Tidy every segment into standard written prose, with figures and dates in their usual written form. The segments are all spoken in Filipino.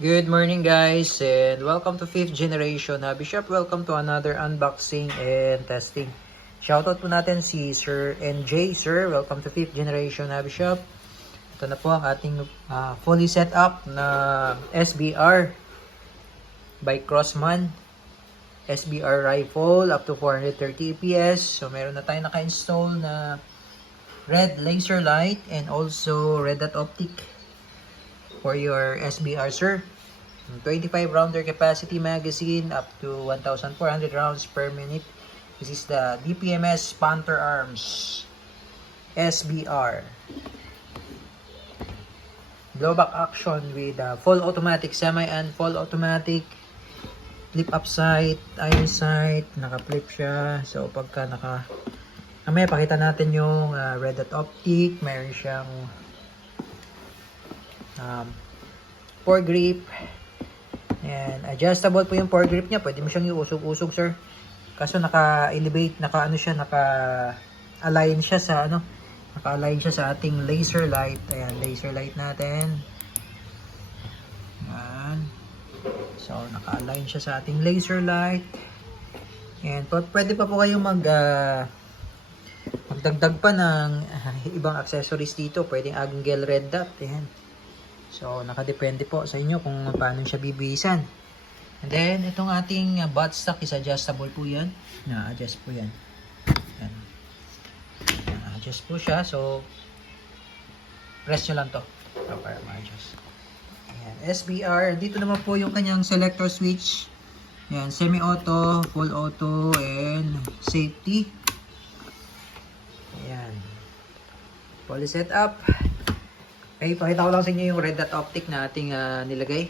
Good morning guys and welcome to 5th generation Hobby Shop. Welcome to another unboxing and testing. Shoutout po natin si Sir NJ. Sir, welcome to 5th generation Hobby Shop. Ito na po ang ating fully set up na SBR by Crossman. SBR rifle up to 430 APS. So meron na tayong naka-install na red laser light and also red dot optic for your SBR, sir. 25 rounder capacity magazine up to 1,400 rounds per minute. This is the DPMS Panther Arms SBR. Blowback action with full automatic, semi and full automatic. Flip up sight, iron sight, naka-flip siya. So pagka mamaya pakita natin yung red dot optic. Mayroon siyang foregrip. And adjustable po yung foregrip niya. Pwede mo siyang iusog-usog, sir. Kaso naka-elevate, naka-align siya sa naka-align siya sa ating laser light. Ayan, laser light natin. Ayan. So, naka-align siya sa ating laser light. And pwede pa po kayong magdagdag pa ng ibang accessories dito. Pwedeng angle red dot. Ayan. So, nakadepende po sa inyo kung paano siya bibihisan. And then, itong ating butt stock is adjustable po yan. Na-adjust po yan. Ayan. Na-adjust po siya. So, press nyo lang to para ma-adjust. Ayan. SBR. Dito naman po yung kanyang selector switch. Ayan. Semi-auto, full auto, and safety. Ayan. Fully set up. Okay, pakita ko lang sa inyo yung red dot optic na ating nilagay.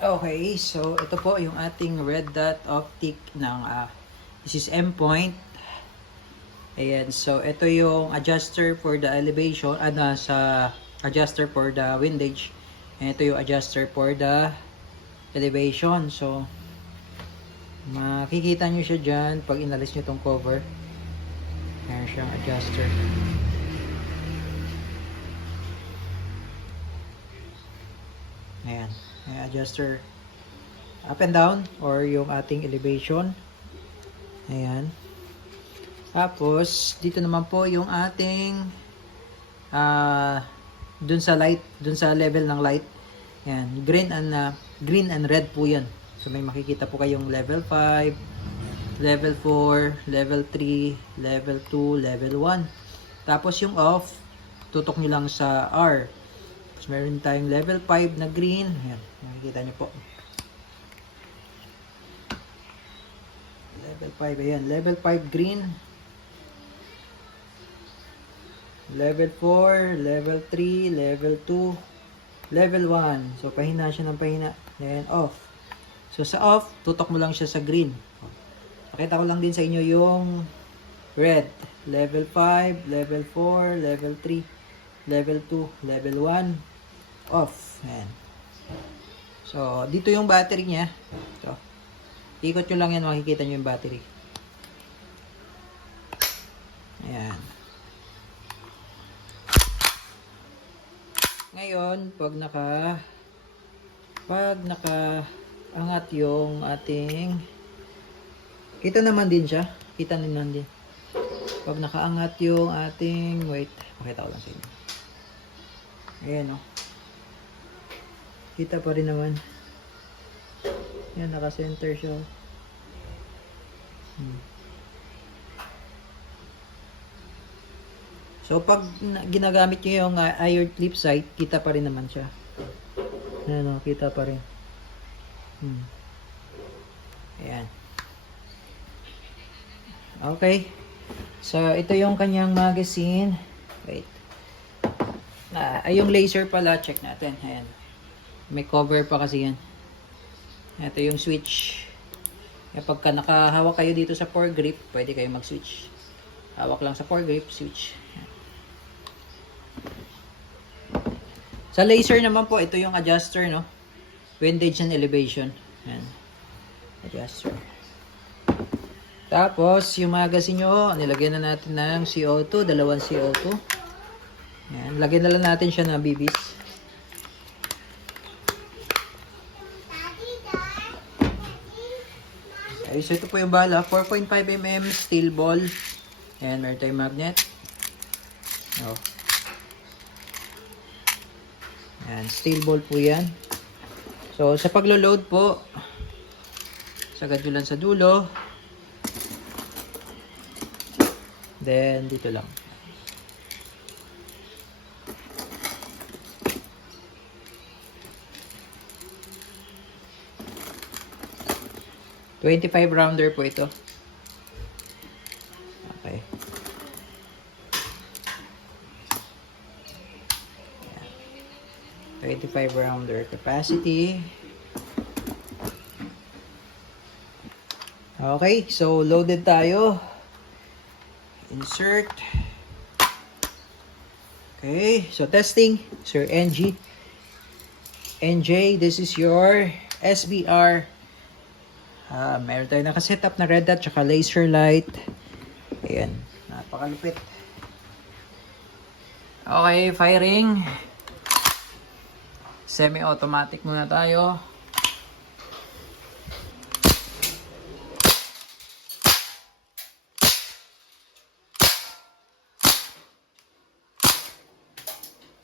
Okay, so ito po yung ating red dot optic ng this is M-point. Ayan, so ito yung adjuster for the elevation, sa adjuster for the windage. And ito yung adjuster for the elevation. So makikita nyo siya dyan pag inalis nyo itong cover. Ayan siyang adjuster. Ayan, may adjuster up and down or yung ating elevation. Ayan. Tapos dito naman po yung ating dun sa light, dun sa level ng light. Ayan, green and red po 'yan. So may makikita po kayong level 5, level 4, level 3, level 2, level 1. Tapos yung off, tutok niyo lang sa R. So, meron tayong level 5 na green. Ayan, makikita nyo po. Level 5, ayan. Level 5 green. Level 4, level 3, level 2, level 1. So, pahina siya ng pahina. Ayan, off. So, sa off, tutok mo lang siya sa green. Pakita ko lang din sa inyo yung red. Level 5, level 4, level 3, level 2, level 1. Off. Ayan. So, dito yung battery niya. Ito. Ikot nyo lang yan, makikita nyo yung battery. Ayan. Ngayon, pag naka-angat yung ating, kita naman din siya. Kita naman din. Pag nakaangat yung ating, wait, pakita ko lang sa inyo. Ayan o. Kita pa rin naman. Yan, naka-center siya. So, pag ginagamit nyo yung iron clip sight, kita pa rin naman siya. Ayan o, kita pa rin. Ayan. Okay. So, ito yung kanyang magazine. Wait. Yung laser pala, check natin. Ayan. May cover pa kasi yan. Ito yung switch. Pagka nakahawak kayo dito sa foregrip, pwede kayo mag-switch. Hawak lang sa foregrip, switch. Sa laser naman po, ito yung adjuster, no? Windage and elevation. Ayan. Adjuster. Tapos, yung magazine nyo, nilagyan na natin ng CO2, dalawang CO2. Ayan. Lagyan na lang natin siya ng BBs. Okay, so ito po yung bala. 4.5mm steel ball. Ayan, meron tayong magnet. Oh. Ayan, steel ball po yan. So, sa paglo-load po, sagad nyo lang sa dulo. Then, dito lang. .25 rounder po ito. Okay. 25 rounder capacity. Okay, so loaded tayo. Insert. Okay, so testing. Sir NG. NJ, this is your SBR. Meron tayo nakasetup na red dot tsaka laser light. Ayan, napakalupit. Okay, firing. Semi-automatic muna tayo.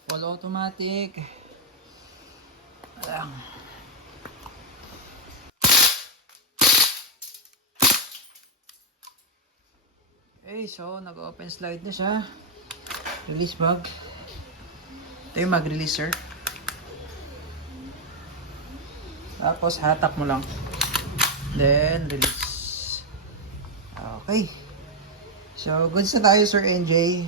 Full automatic. Alang. Okay, so nag-open slide na siya. Release bag. Ito yung mag-releaser. Tapos hatak mo lang. Then release. Okay. So goods na tayo, Sir NJ.